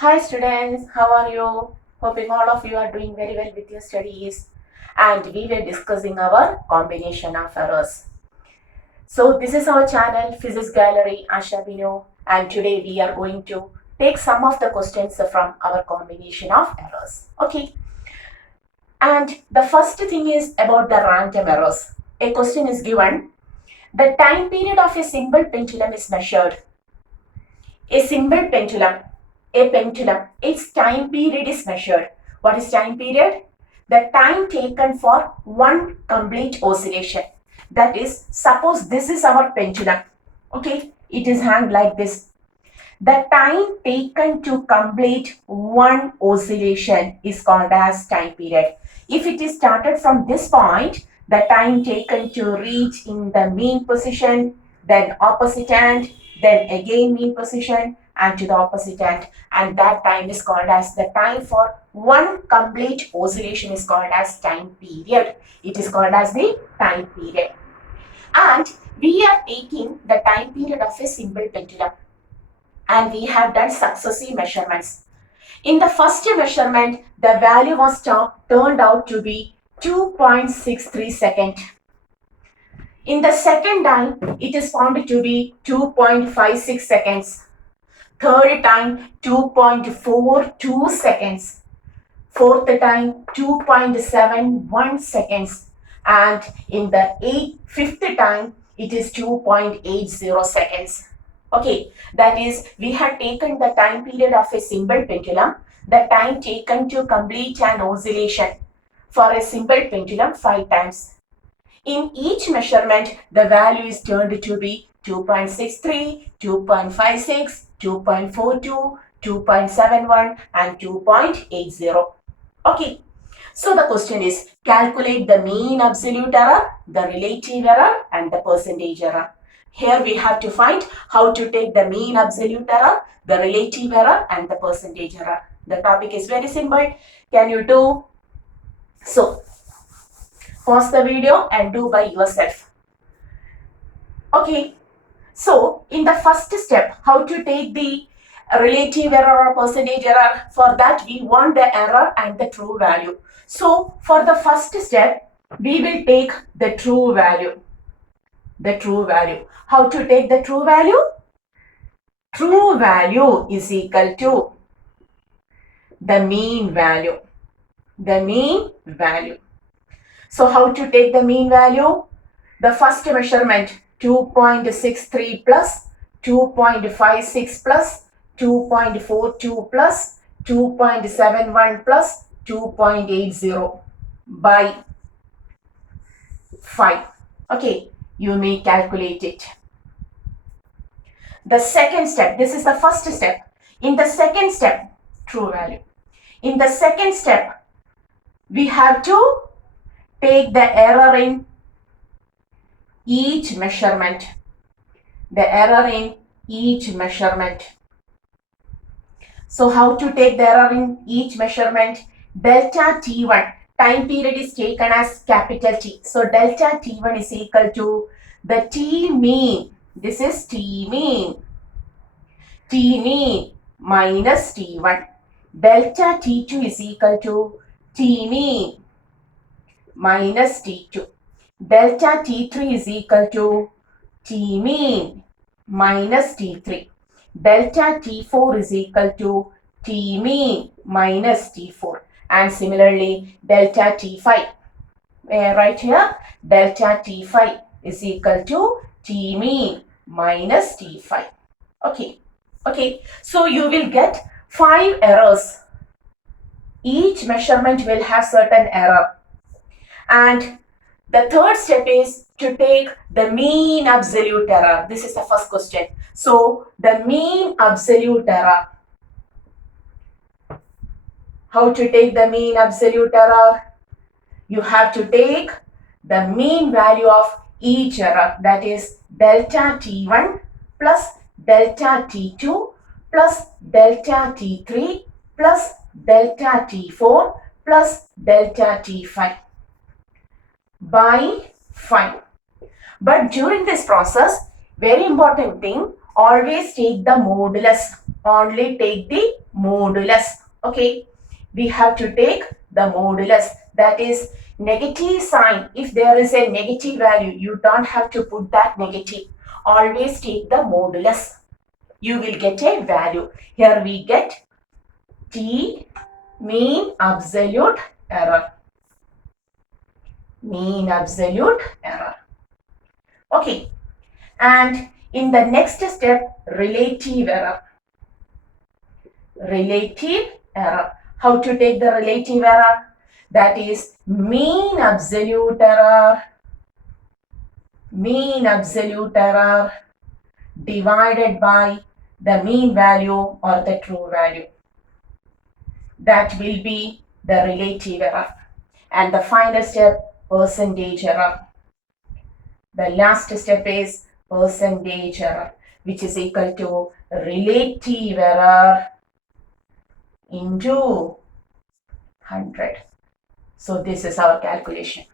Hi students, how are you? Hoping all of you are doing very well with your studies. And we were discussing our combination of errors. So this is our channel Physics Gallery Asha Binu, and today we are going to take some of the questions from our combination of errors. Okay. And the first thing is about the random errors. A question is given. The time period of a single pendulum is measured. A pendulum, its time period is measured. What is time period? The time taken for one complete oscillation. That is, suppose this is our pendulum. Okay, it is hung like this. The time taken to complete one oscillation is called as time period. If it is started from this point, the time taken to reach in the mean position, then opposite end, then again mean position, and to the opposite end, and that time is called as the time for one complete oscillation is called as time period. It is called as the time period. And we are taking the time period of a simple pendulum, and we have done successive measurements. In the first measurement, the value was turned out to be 2.63 seconds. In the second time, it is found to be 2.56 seconds. Third time, 2.42 seconds. Fourth time, 2.71 seconds. And in the fifth time, it is 2.80 seconds. Okay, that is, we have taken the time period of a simple pendulum, the time taken to complete an oscillation for a simple pendulum 5 times. In each measurement, the value is turned to be 2.63, 2.56, 2.42, 2.71 and 2.80. Okay, so the question is, calculate the mean absolute error, the relative error and the percentage error. Here we have to find how to take the mean absolute error, the relative error and the percentage error. The topic is very simple. Can you do? So, pause the video and do by yourself. Okay, so in the first step, how to take the relative error or percentage error? For that, we want the error and the true value. So for the first step, we will take the true value. The true value. How to take the true value? True value is equal to the mean value. The mean value. So how to take the mean value? The first measurement, 2.63 plus 2.56 plus 2.42 plus 2.71 plus 2.80 by 5. Okay, you may calculate it. The second step, this is the first step. In the second step, true value. In the second step, we have to take the error in each measurement. The error in each measurement. So how to take the error in each measurement? Delta T1, time period is taken as capital T. So delta T1 is equal to the T mean. This is T mean. T mean minus T1. Delta T2 is equal to T mean minus T2. Delta T3 is equal to T mean minus T3. Delta T4 is equal to T mean minus T4. And similarly, delta T5. Right here, delta T5 is equal to T mean minus T5. Okay. Okay. So you will get 5 errors. Each measurement will have certain error. And the third step is to take the mean absolute error. This is the first question. So the mean absolute error. How to take the mean absolute error? You have to take the mean value of each error, that is delta T1 plus delta T2 plus delta T3 plus delta T4 plus delta T5 by 5. But during this process, very important thing, always take the modulus only take the modulus. Okay, we have to take the modulus, that is negative sign. If there is a negative value, you don't have to put that negative. Always take the modulus. You will get a value. Here we get T, mean absolute error. Mean absolute error. Okay, and in the next step, relative error. Relative error. How to take the relative error? That is mean absolute error. Mean absolute error divided by the mean value or the true value. That will be the relative error. And the final step, percentage error. The last step is percentage error, which is equal to relative error into 100. So this is our calculation.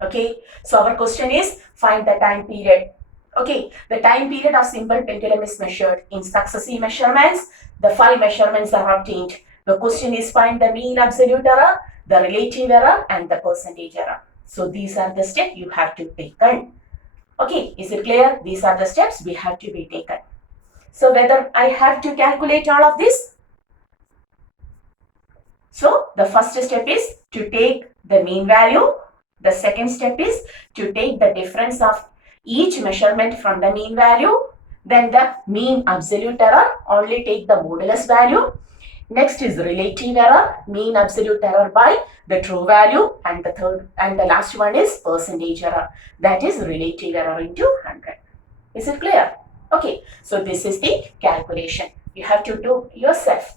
Okay, so our question is find the time period. Okay, the time period of simple pendulum is measured in successive measurements. The 5 measurements are obtained. The question is find the mean absolute error, the relative error, and the percentage error. So these are the steps you have to take. Okay, is it clear? These are the steps we have to be taken. So whether I have to calculate all of this? So the first step is to take the mean value. The second step is to take the difference of each measurement from the mean value. Then the mean absolute error, only take the modulus value. Next is relative error, mean absolute error by the true value. And the third and the last one is percentage error, that is relative error into 100. Is it clear? Okay, so this is the calculation. You have to do yourself.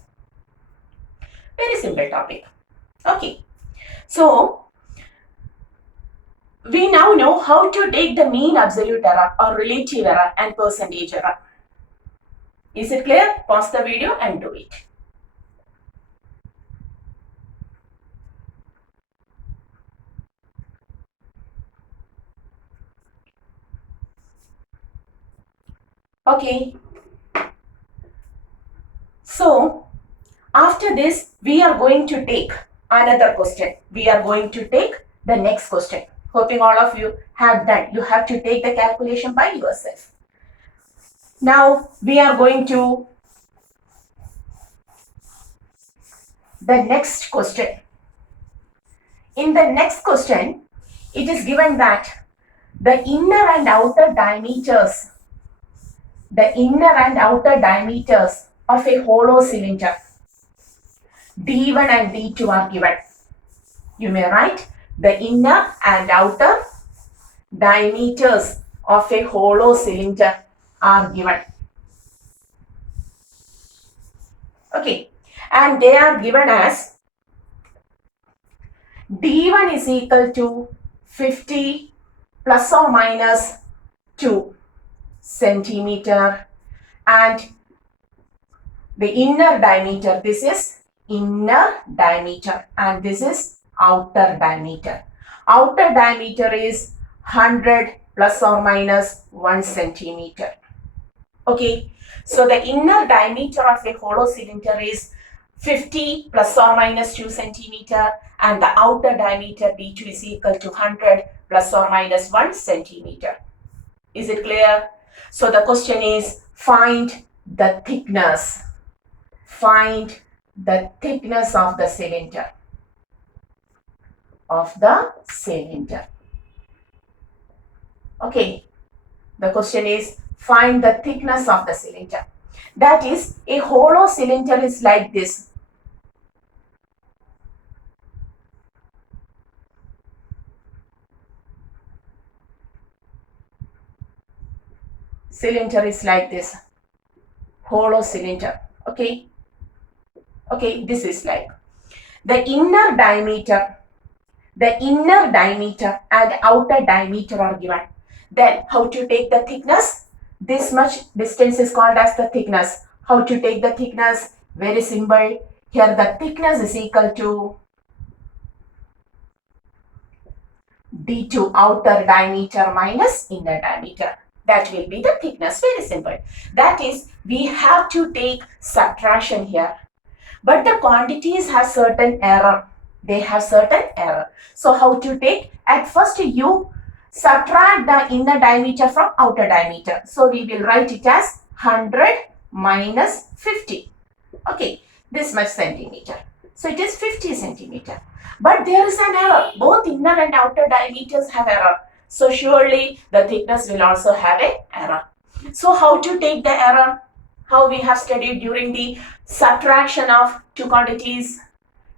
Very simple topic. Okay, so we now know how to take the mean absolute error or relative error and percentage error. Is it clear? Pause the video and do it. Okay. So after this, we are going to take another question. We are going to take the next question. Hoping all of you have done. You have to take the calculation by yourself. Now we are going to the next question. In the next question, it is given that the inner and outer diameters of a hollow cylinder D1 and D2 are given. You may write the inner and outer diameters of a hollow cylinder are given. Okay, and they are given as D1 is equal to 50 plus or minus 2 centimeter, and the inner diameter, this is inner diameter and this is outer diameter. Outer diameter is 100 plus or minus 1 centimeter. Okay, so the inner diameter of a hollow cylinder is 50 plus or minus 2 centimeter and the outer diameter D2 is equal to 100 plus or minus 1 centimeter. Is it clear? So the question is find the thickness. Find the thickness of the cylinder. Okay, the question is find the thickness of the cylinder. That is, a hollow cylinder is like this. Cylinder is like this. Hollow cylinder. Okay. Okay, this is like the inner diameter and outer diameter are given. Then how to take the thickness? This much distance is called as the thickness. How to take the thickness? Very simple. Here the thickness is equal to D2 outer diameter minus inner diameter. That will be the thickness. Very simple. That is, we have to take subtraction here. But the quantities have certain error. They have certain error. So how to take? At first you subtract the inner diameter from outer diameter. So we will write it as 100 minus 50. Okay, this much centimeter. So it is 50 centimeter. But there is an error. Both inner and outer diameters have error. So surely the thickness will also have an error. So how to take the error? How we have studied during the subtraction of two quantities?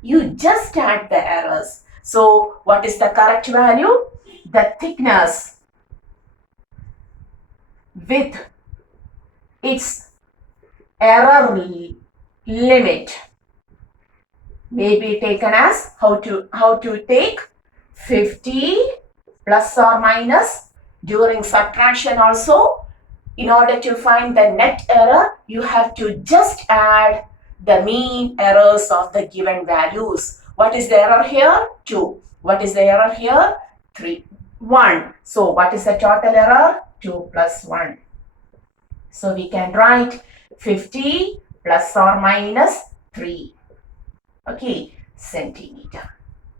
You just add the errors. So what is the correct value? The thickness with its error limit may be taken as how to take 50 plus or minus. During subtraction also, in order to find the net error, you have to just add the mean errors of the given values. What is the error here? 2. What is the error here? 3. 1. So what is the total error? 2 plus 1. So we can write 50 plus or minus 3. Okay, centimeter.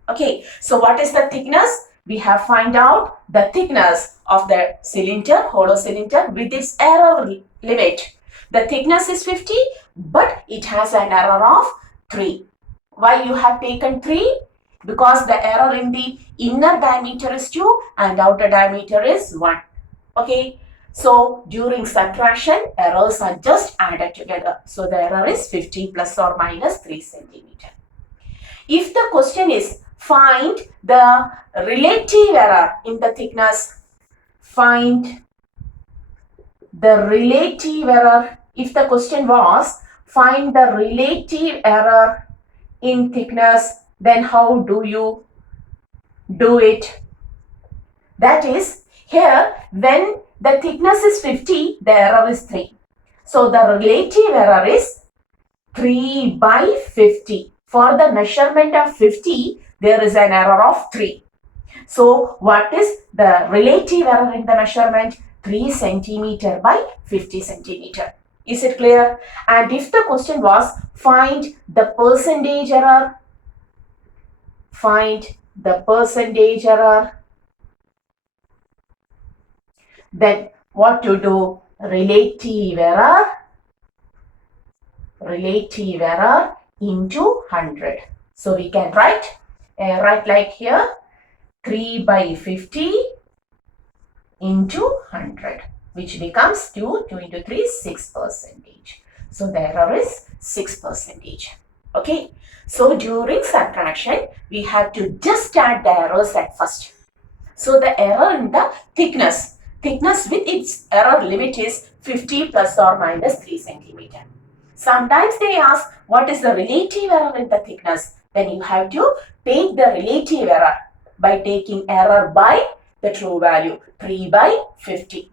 Okay, so what is the thickness? We have find out the thickness of the cylinder, hollow cylinder with its error limit. The thickness is 50, but it has an error of 3. Why you have taken 3? Because the error in the inner diameter is 2 and outer diameter is 1. Okay, so during subtraction, errors are just added together. So the error is 50 plus or minus 3 centimeter. If the question is find the relative error in the thickness, find the relative error. If the question was find the relative error in thickness, then how do you do it? That is, here when the thickness is 50, the error is 3. So the relative error is 3 by 50. For the measurement of 50, there is an error of 3. So what is the relative error in the measurement? 3 centimeter by 50 centimeter. Is it clear? And if the question was find the percentage error, find the percentage error, then what to do? Relative error into 100. So we can write like here 3 by 50 into 100, which becomes 2 into 3, 6%. So the error is 6%. Okay, so during subtraction, we have to just add the errors at first. So the error in the thickness with its error limit is 50 plus or minus 3 centimeter. Sometimes they ask what is the relative error in the thickness. Then you have to take the relative error by taking error by the true value, 3 by 50.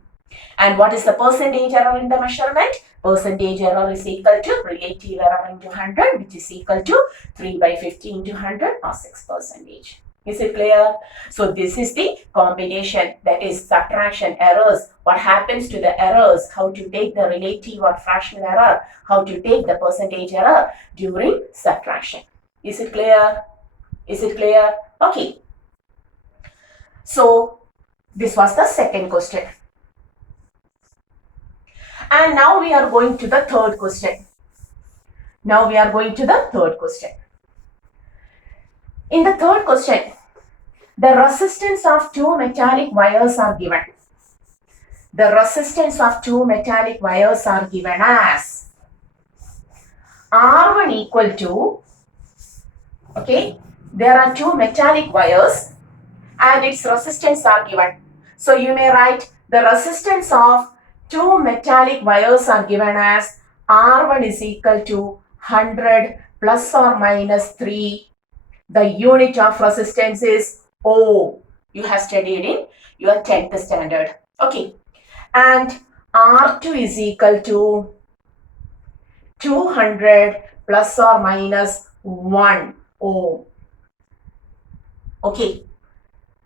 And what is the percentage error in the measurement? Percentage error is equal to relative error into 100, which is equal to 3 by 50 into 100 or 6%. Is it clear? So this is the combination, that is subtraction errors. What happens to the errors? How to take the relative or fractional error? How to take the percentage error during subtraction? Is it clear? Is it clear? Okay. So this was the second question. And now we are going to the third question. In the third question, the resistance of two metallic wires are given. The resistance of two metallic wires are given as R1 equal to, okay, there are two metallic wires and its resistance are given. So you may write the resistance of two metallic wires are given as R1 is equal to 100 plus or minus 3. The unit of resistance is Ohm. You have studied in your 10th standard. Okay. And R2 is equal to 200 plus or minus 1 Ohm. Okay.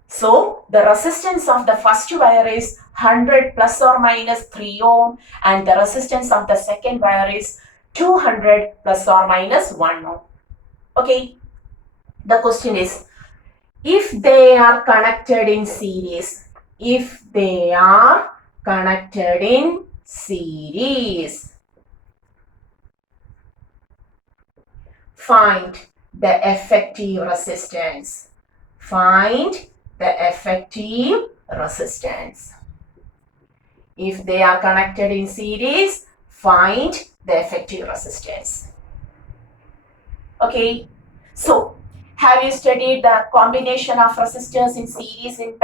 So the resistance of the first wire is 100 plus or minus 3 ohm and the resistance of the second wire is 200 plus or minus 1 ohm. Okay, the question is, if they are connected in series, find the effective resistance. Find the effective resistance. If they are connected in series, find the effective resistance. Okay, so have you studied the combination of resistors in series and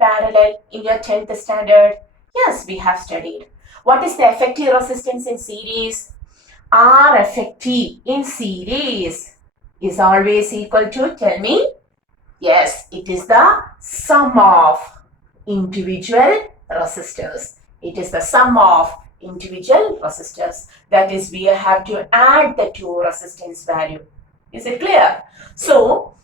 parallel in your 10th standard? Yes, we have studied. What is the effective resistance in series? R effective in series is always equal to, tell me? Yes, it is the sum of individual resistors. It is the sum of individual resistors. That is, we have to add the two resistance value. Is it clear? So,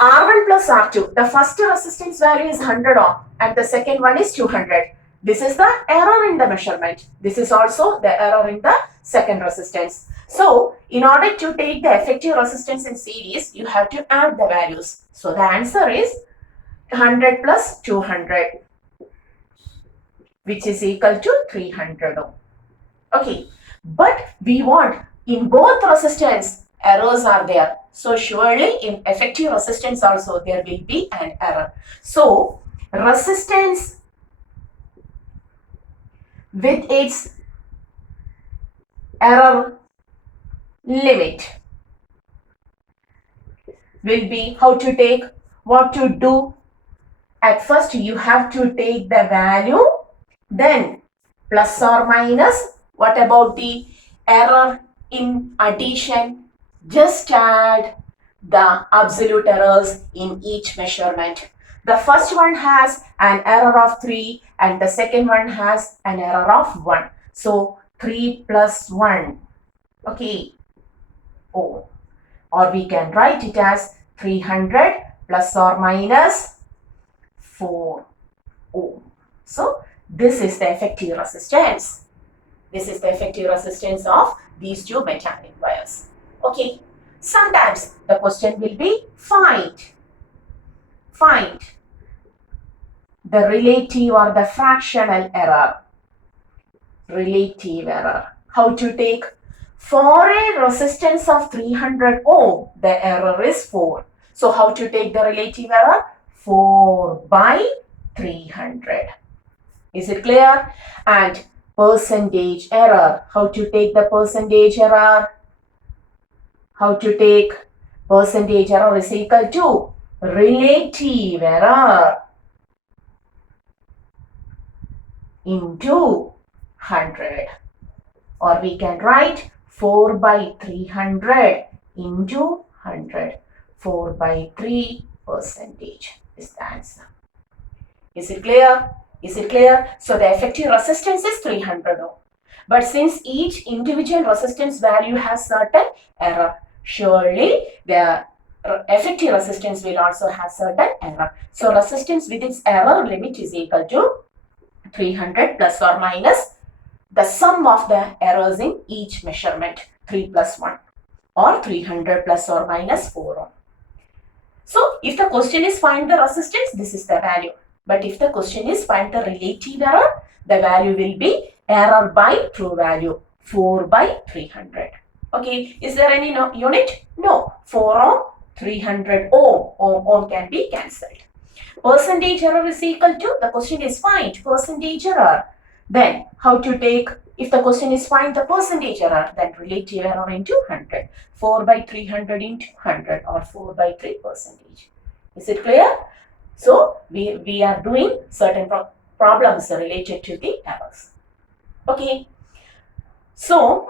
R1 plus R2, the first resistance value is 100 ohm and the second one is 200. This is the error in the measurement. This is also the error in the second resistance. So, in order to take the effective resistance in series, you have to add the values. So, the answer is 100 plus 200, which is equal to 300 ohm. Okay, but we want in both resistance, errors are there. So surely in effective resistance also there will be an error. So resistance with its error limit will be how to take, what to do. At first you have to take the value, then plus or minus. What about the error in addition? Just add the absolute errors in each measurement. The first one has an error of 3 and the second one has an error of 1. So 3 plus 1. Okay. Oh. Or we can write it as 300 plus or minus 4 ohm. So this is the effective resistance. This is the effective resistance of these two metallic wires. Okay. Sometimes the question will be find the relative or the fractional error. Relative error. How to take? For a resistance of 300 ohm, the error is 4. So how to take the relative error? 4 by 300. Is it clear? And percentage error. How to take the percentage error? How to take percentage error is equal to relative error into 100. Or we can write 4 by 300 into 100. 4 by 3 percentage is the answer. Is it clear? Is it clear? So the effective resistance is 300 ohm. But since each individual resistance value has certain error, surely the effective resistance will also have certain error. So resistance with its error limit is equal to 300 plus or minus the sum of the errors in each measurement, 3 plus 1, or 300 plus or minus 4 ohm. So if the question is find the resistance, this is the value. But if the question is find the relative error, the value will be error by true value, 4 by 300. Okay, is there any unit? No, 4 ohm, 300 ohm. Ohm can be cancelled. Percentage error is equal to, the question is find percentage error. Then how to take, if the question is find the percentage error, then relative error into 100. 4 by 300 into 100 or 4 by 3 percentage. Is it clear? So we are doing certain problems related to the errors. Okay. So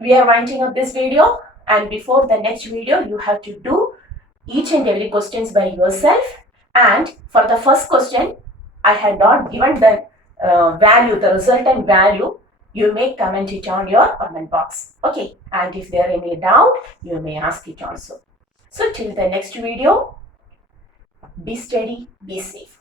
we are winding up this video, and before the next video you have to do each and every questions by yourself. And for the first question, I had not given the value, the resultant value. You may comment it on your comment box. Okay. And if there any doubt, you may ask it also. So till the next video, Be steady, be safe.